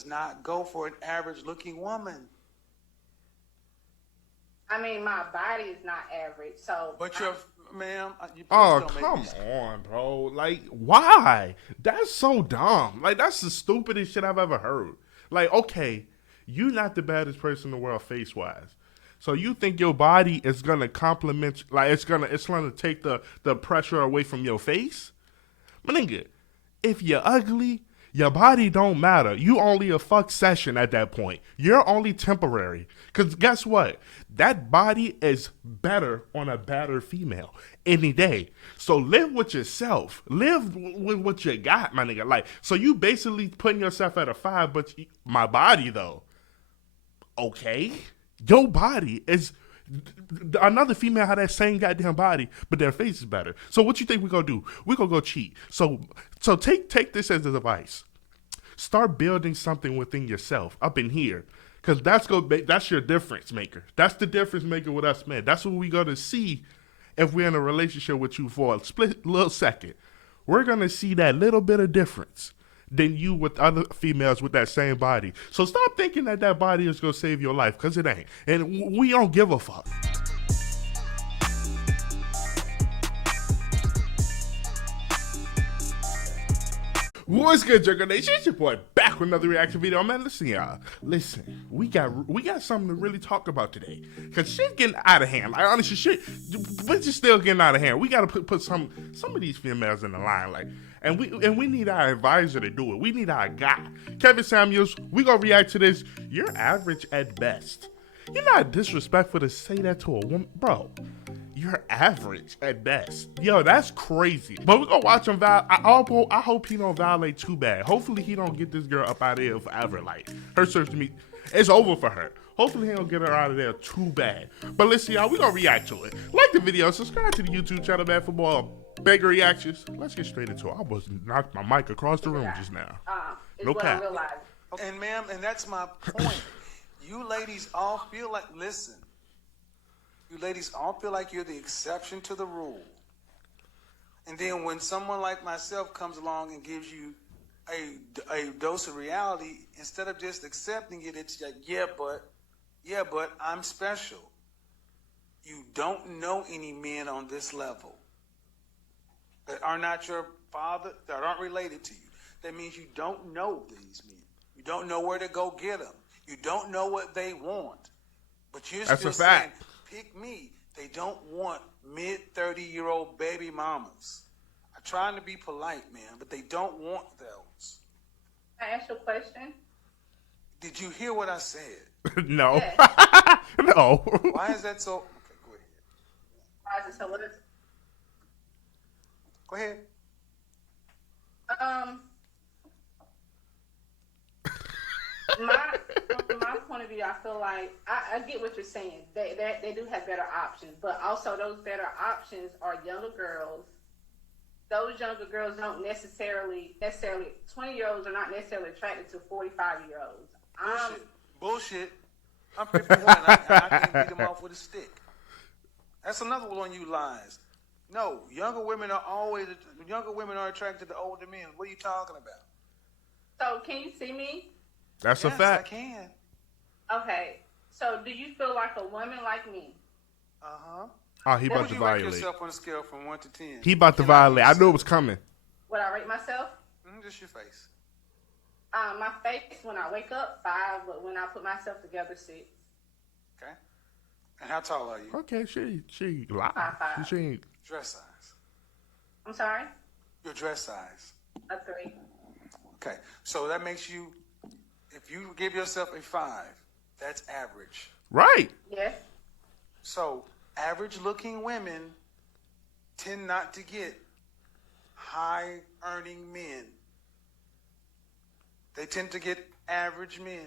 does not go for an average looking woman. I mean, my body is not average, so. But you're, ma'am, you please Oh, don't make come me. on, bro. Like, why? That's so dumb. Like, that's the stupidest shit I've ever heard. Like, okay, you're not the baddest person in the world face wise. So you think your body is gonna complement, like it's gonna take the pressure away from your face? My nigga, if you're ugly, your body don't matter. You only a fuck session at that point. You're only temporary. Cause guess what? That body is better on a better female any day. So live with yourself. Live with what you got, my nigga. Like, so you basically putting yourself at a 5, but my body though, okay, your body is another female had that same goddamn body, but their face is better. So what you think we gonna do? We gonna go cheat. So take this as advice. Start building something within yourself up in here, because that's your difference maker. That's the difference maker with us, man. That's what we gonna see if we're in a relationship with you for a split little second. We're gonna see that little bit of difference than you with other females with that same body. So stop thinking that body is gonna save your life, because it ain't. And we don't give a fuck. What's good, Jerker Nation? It's your boy back with another reaction video. Man, listen, y'all. Listen, we got something to really talk about today, cause shit getting out of hand. Like, honestly, shit, bitch is still getting out of hand. We gotta put some of these females in the line, like, and we need our advisor to do it. We need our guy, Kevin Samuels. We gonna react to this. You're average at best. You're not disrespectful to say that to a woman, bro. You're average at best. Yo, that's crazy. But we're gonna watch him I hope he don't violate too bad. Hopefully he don't get this girl up out of here forever. Like, her search to me, it's over for her. Hopefully he don't get her out of there too bad. But listen, y'all, we gonna react to it. Like the video, subscribe to the YouTube channel, man, for more big reactions. Let's get straight into it. I almost knocked my mic across the room just now. No cap. And ma'am, and that's my point. You ladies all feel like, listen, you ladies all feel like you're the exception to the rule. And then when someone like myself comes along and gives you a dose of reality, instead of just accepting it, it's like, yeah, but I'm special. You don't know any men on this level that are not your father, that aren't related to you. That means you don't know these men. You don't know where to go get them. You don't know what they want. But you're That's still a fact. saying, pick me. They don't want mid-30-year-old baby mamas. I'm trying to be polite, man, but they don't want those. Can I ask you a question? Did you hear what I said? No. Yes. No. Why is that so? Okay, go ahead. Why is it so? What is? Go ahead. From my point of view, I feel like I get what you're saying. They do have better options, but also those better options are younger girls. Those younger girls don't necessarily 20-year-olds are not necessarily attracted to 45-year-olds. Bullshit. I'm 51 and I can't beat them off with a stick. That's another one of you lies. No, younger women are attracted to older men. What are you talking about? So can you see me? That's Yes, a fact. I can. Okay. So do you feel like a woman like me? Uh-huh. Oh, he What about would to you rate violate. yourself on a scale from 1 to 10? He about to violate. I knew it was coming. Would I rate myself? Just your face. My face when I wake up 5, but when I put myself together 6. Okay. And how tall are you? Okay, she lied. 5'5". She ain't. Dress size. I'm sorry. Your dress size. A 3. Okay. So that makes you, if you give yourself a 5, that's average. Right. Yes. So average-looking women tend not to get high-earning men. They tend to get average men.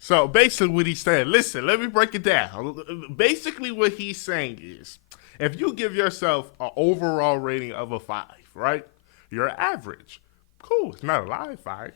So basically what he's saying, listen, let me break it down. Basically what he's saying is, if you give yourself an overall rating of a 5, right? You're average. Cool. It's not a lie, 5.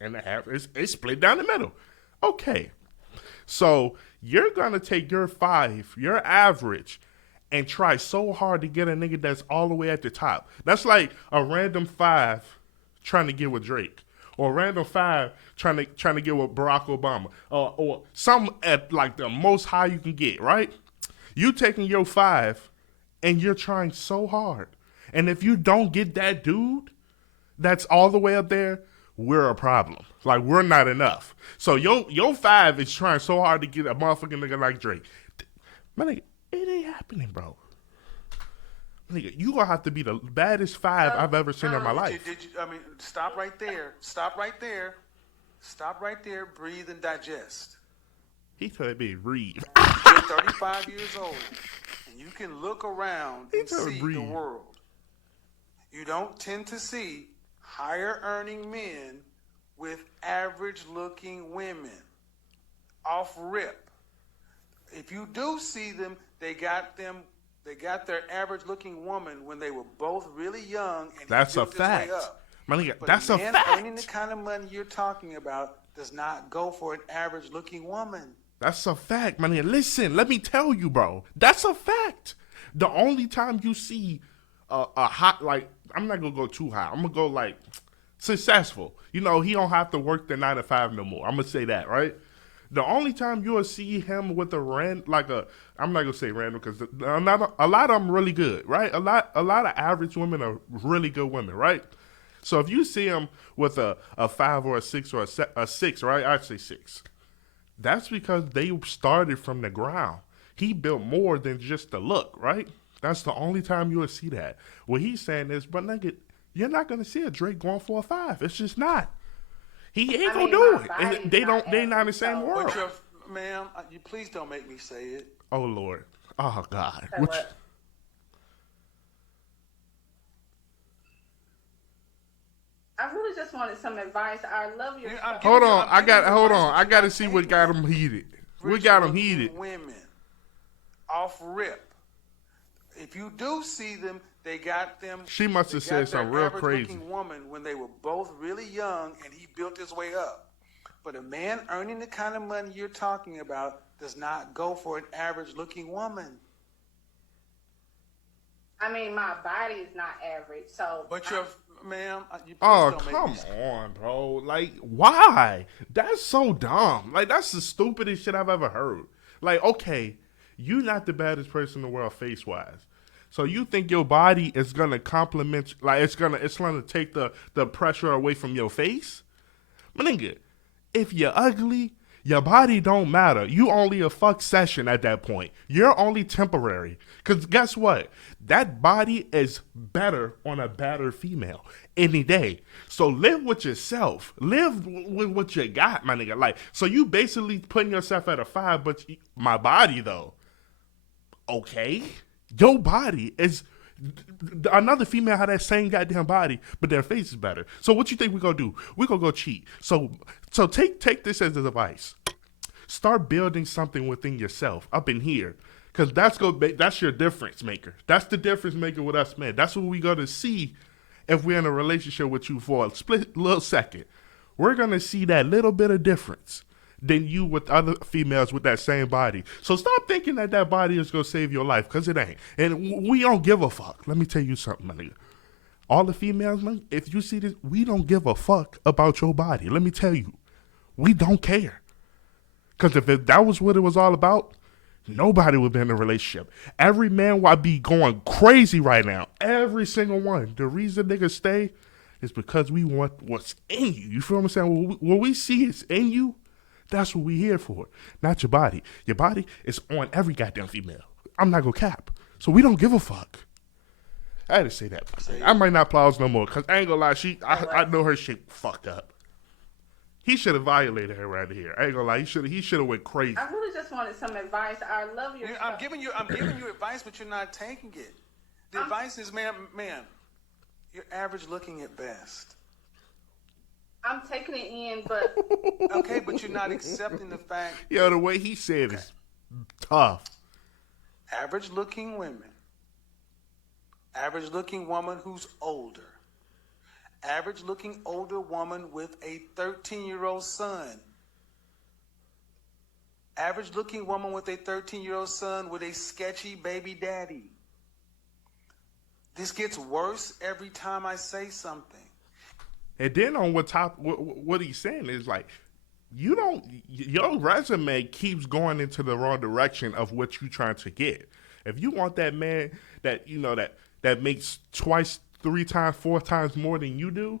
And a half. It's split down the middle. Okay. So you're going to take your 5, your average, and try so hard to get a nigga that's all the way at the top. That's like a random 5 trying to get with Drake. or a random 5 trying to get with Barack Obama, or some at like the most high you can get, right? You taking your 5 and you're trying so hard. And if you don't get that dude that's all the way up there, we're a problem. Like, we're not enough. So your 5 is trying so hard to get a motherfucking nigga like Drake. My nigga, it ain't happening, bro. Nigga, you gonna have to be the baddest 5 I've ever seen in my life. Stop right there. Stop right there. Stop right there. Breathe and digest. He told me breathe. You're 35 years old, and you can look around and see the world. You don't tend to see higher earning men with average looking women. Off rip. If you do see them, they got their average looking woman when they were both really young, and that's a fact. My nigga, that's a fact. Earning the kind of money you're talking about does not go for an average looking woman. That's a fact, my nigga. Listen, let me tell you, bro. That's a fact. The only time you see a hot, like, I'm not gonna go too high. I'm gonna go like successful. You know, he don't have to work the 9 to 5 no more. I'm gonna say that, right? The only time you'll see him with I'm not gonna say random because a lot of them really good, right? A lot of average women are really good women, right? So if you see him with a 5 or a 6 or a 6, right? I'd say 6. That's because they started from the ground. He built more than just the look, right? That's the only time you will see that. What he's saying is, but nigga, you're not gonna see a Drake going for a 5. It's just not. He ain't gonna do it. And they not in the same world. But ma'am, you please don't make me say it. Oh Lord. Oh God. I really just wanted some advice. I love your stuff. Hold on. I got to see what got him heated. What got him heated? Women, off rip. If you do see them, they got them. She must have said something real crazy. Woman when they were both really young, and he built his way up. But a man earning the kind of money you're talking about does not go for an average looking woman. I mean, my body is not average, so. But ma'am, you oh, come on, bro. Like, why? That's so dumb. Like, that's the stupidest shit I've ever heard. Like, okay, you're not the baddest person in the world face-wise. So you think your body is gonna compliment, like it's gonna take the pressure away from your face? My nigga, if you're ugly, your body don't matter. You only a fuck session at that point. You're only temporary. Cause guess what? That body is better on a better female any day. So live with yourself. Live with what you got, my nigga. Like, so you basically putting yourself at a 5, but my body though. Okay. Your body is another female had that same goddamn body, but their face is better. So what you think we gonna do? We gonna go cheat. So take this as advice. Start building something within yourself up in here, because that's your difference maker. That's the difference maker with us, man. That's what we gonna see if we're in a relationship with you for a split little second. We're gonna see that little bit of difference than you with other females with that same body. So stop thinking that body is going to save your life, because it ain't. And we don't give a fuck. Let me tell you something, my nigga. All the females, man, if you see this, we don't give a fuck about your body. Let me tell you. We don't care. Because if that was what it was all about, nobody would be in a relationship. Every man would be going crazy right now. Every single one. The reason niggas stay is because we want what's in you. You feel what I'm saying? What we see is in you. That's what we here for, not your body. Your body is on every goddamn female. I'm not gonna cap. So we don't give a fuck. I had to say that. I might not plows no more, because I ain't gonna lie, I know her shit fucked up. He should have violated her right here. I ain't gonna lie, he should have went crazy. I really just wanted some advice. I love your stuff. I'm giving you advice, but you're not taking it. The advice is, ma'am, you're average looking at best. I'm taking it in, but okay, but you're not accepting the fact. Yo, the way he said is tough. Average looking women. Average looking woman who's older. Average looking older woman with a 13-year-old son. Average looking woman with a 13-year-old son with a sketchy baby daddy. This gets worse every time I say something. And then on what he's saying is like, your resume keeps going into the wrong direction of what you're trying to get. If you want that man that that makes twice, 3 times, 4 times more than you do,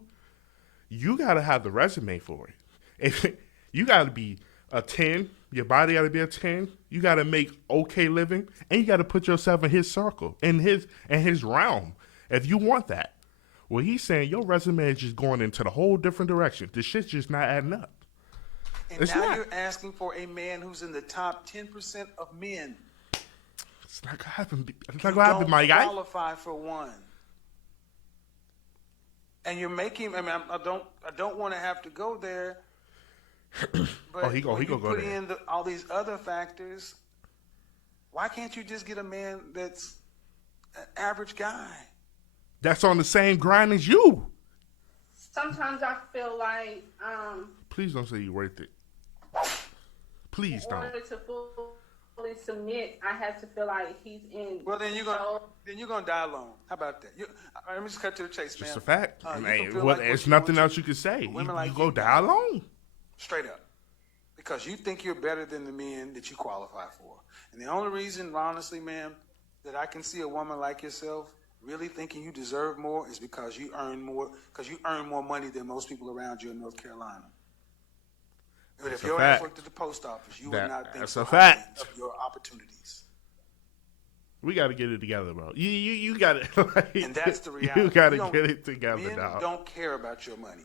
you gotta have the resume for it. If you gotta be a 10, your body gotta be a 10. You gotta make okay living, and you gotta put yourself in his circle, in his realm. If you want that, well, he's saying your resume is just going into the whole different direction. The shit's just not adding up. And It's now not. you're asking for a man who's in the top 10% of men. It's not gonna happen. It's You not gonna happen, don't my guy. qualify for one. And you're making. I mean, I don't want to have to go there. But he when you go put there. in all these other factors, why can't you just get a man that's an average guy? That's on the same grind as you. Sometimes I feel like Please don't say you're worth it. Please in don't. order to fully submit, I have to feel like he's in. Well, then you're gonna die alone. How about that? Let me just cut to the chase, man. Just a fact. You Man, can feel what, like there's you nothing want else to, you can say. but women You like go you die don't. alone. Straight up. Because you think you're better than the men that you qualify for. And the only reason, honestly, man, that I can see a woman like yourself really thinking you deserve more is because you earn more money than most people around you in North Carolina. But if a your ass fact. worked at the post office, you would not think That's so a highly fact. of your opportunities. We got to get it together, bro. You got it. Like, And that's the reality. You got to We don't- get it together, Men dog. don't care about your money.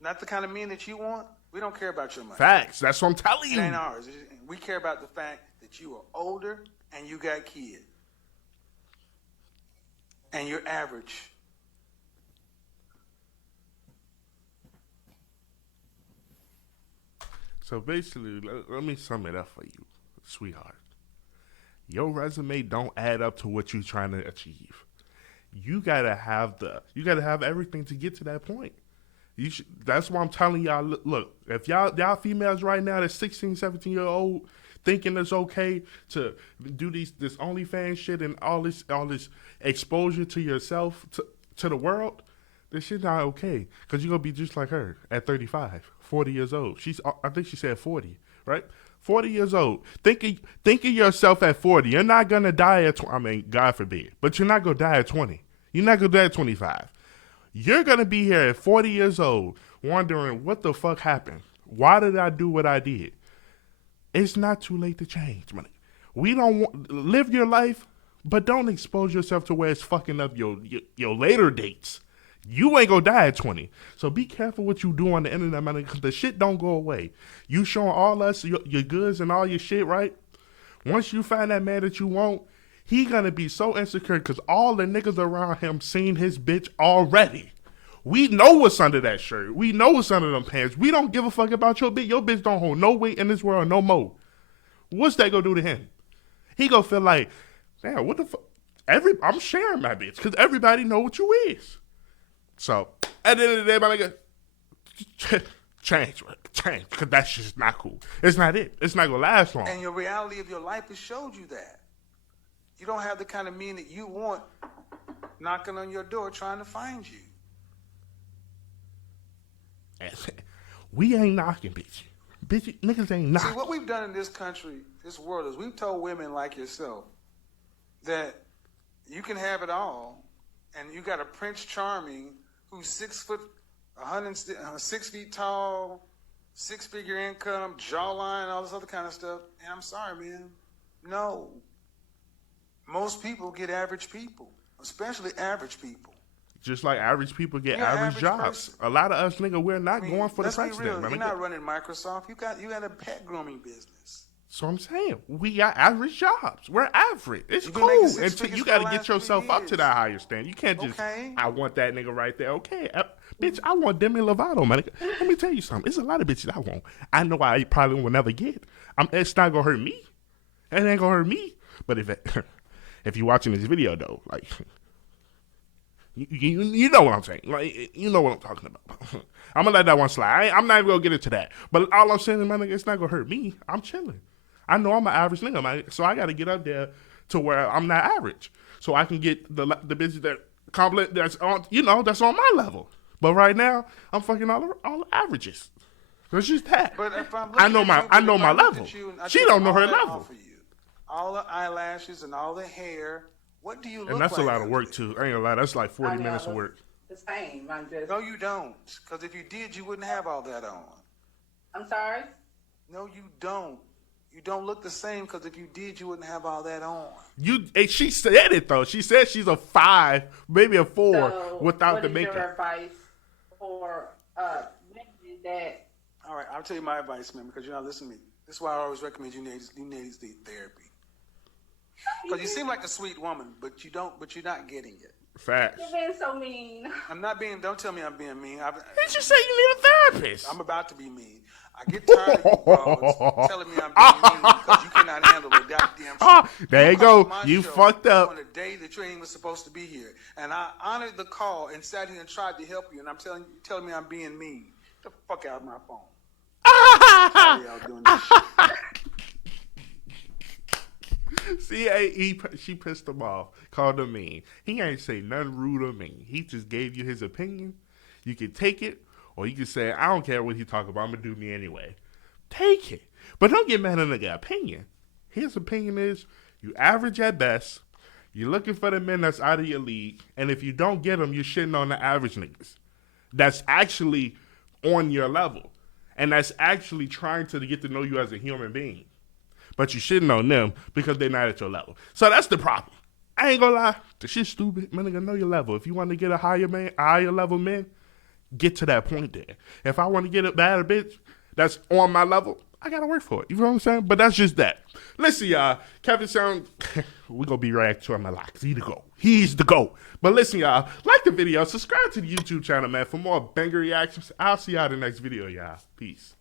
Not the kind of men that you want. We don't care about your money. Facts. That's what I'm telling It you. ain't ours. We care about the fact that you are older and you got kids. And you're average. So basically, let me sum it up for you, sweetheart. Your resume don't add up to what you're trying to achieve. You gotta have everything to get to that point. That's why I'm telling y'all, look, if y'all females right now that's 16, 17-year-old thinking it's okay to do this OnlyFans shit and all this exposure to yourself, to the world, this shit not okay. Because you're going to be just like her at 35, 40 years old. I think she said 40, right? 40 years old. Think of yourself at 40. You're not going to die at 20. I mean, God forbid. But you're not going to die at 20. You're not going to die at 25. You're going to be here at 40 years old wondering what the fuck happened. Why did I do what I did? It's not too late to change, man. We don't live your life, but don't expose yourself to where it's fucking up your later dates. You ain't gonna die at 20. So be careful what you do on the internet, man, because the shit don't go away. You showing all us your goods and all your shit, right? Once you find that man that you want, he gonna be so insecure because all the niggas around him seen his bitch already. We know what's under that shirt. We know what's under them pants. We don't give a fuck about your bitch. Your bitch don't hold no weight in this world no more. What's that gonna do to him? He gonna feel like, damn, what the fuck? I'm sharing my bitch because everybody know what you is. So at the end of the day, my nigga, change, because that's just not cool. It's not it. It's not gonna last long. And your reality of your life has showed you that. You don't have the kind of men that you want knocking on your door trying to find you. We ain't knocking, bitch. Bitch, niggas ain't knocking. See, what we've done in this country, this world, is we've told women like yourself that you can have it all, and you got a Prince Charming who's 6 foot, 6 feet tall, 6-figure income, jawline, all this other kind of stuff. And I'm sorry, man. No. Most people get average people, especially average people. Just like average people get You're an average jobs. person. A lot of us, nigga, we're not I mean, going for the let's be president. real. Man. You're not running Microsoft. You got a pet grooming business. So I'm saying, we got average jobs. We're average. It's You've been making cool. six Until figures you for got the to get last 3 yourself up to years. that higher standard. You can't just, Okay. I want that nigga right there. Okay, bitch, I want Demi Lovato, man. Let me tell you something. There's a lot of bitches I want. I know I probably will never get. It's not going to hurt me. It ain't going to hurt me. But if you're watching this video, though, like, you know what I'm saying. Like, you know what I'm talking about. I'm going to let that one slide. I'm not even going to get into that. But all I'm saying is, my nigga, it's not going to hurt me. I'm chilling. I know I'm an average nigga, man. So I got to get up there to where I'm not average. So I can get the bitches that compliment that's on, that's on my level. But right now, I'm fucking all the averages. It's just that. But if I'm I looking know at my you, but if my I looked level. at you and I She took don't know all her that level. off of you, all the eyelashes and all the hair, what do you look like? And that's a lot of under work there? too. I ain't gonna lie, that's like 40 I know, minutes of work. The same. I'm just. No, you don't. Because if you did, you wouldn't have all that on. I'm sorry. No, you don't. You don't look the same because if you did, you wouldn't have all that on. She said it though. She said she's a 5, maybe a 4 So, without what the is makeup. your advice for women that? All right, I'll tell you my advice, man, because you're not listening to me. This is why I always recommend you need therapy. Because you seem like a sweet woman, but you don't. But you're not getting it. Facts. You're being so mean. I'm not being. Don't tell me I'm being mean. Did you say you need a therapist? I'm about to be mean. I get tired of you broads telling me I'm being mean because you cannot handle the goddamn shit. There you called go. my You show fucked up. on a day that you ain't even supposed to be here, and I honored the call and sat here and tried to help you, and I'm telling me I'm being mean. Get the fuck out of my phone. Sorry, y'all doing this shit. See, she pissed him off, called him mean. He ain't say nothing rude or mean. He just gave you his opinion. You can take it, or you can say, I don't care what he talk about. I'm going to do me anyway. Take it. But don't get mad at the guy's opinion. His opinion is you average at best. You're looking for the men that's out of your league. And if you don't get them, you're shitting on the average niggas. That's actually on your level. And that's actually trying to get to know you as a human being. But you shitting on them because they're not at your level. So that's the problem. I ain't gonna lie. The shit's stupid. Man, nigga, know your level. If you want to get a higher level man, get to that point there. If I want to get a better bitch that's on my level, I gotta work for it. You know what I'm saying? But that's just that. Listen, y'all. Kevin Sound, we gonna be right to him a lot. He's the GOAT. He's the GOAT. But listen, y'all. Like the video. Subscribe to the YouTube channel, man, for more banger reactions. I'll see y'all in the next video, y'all. Peace.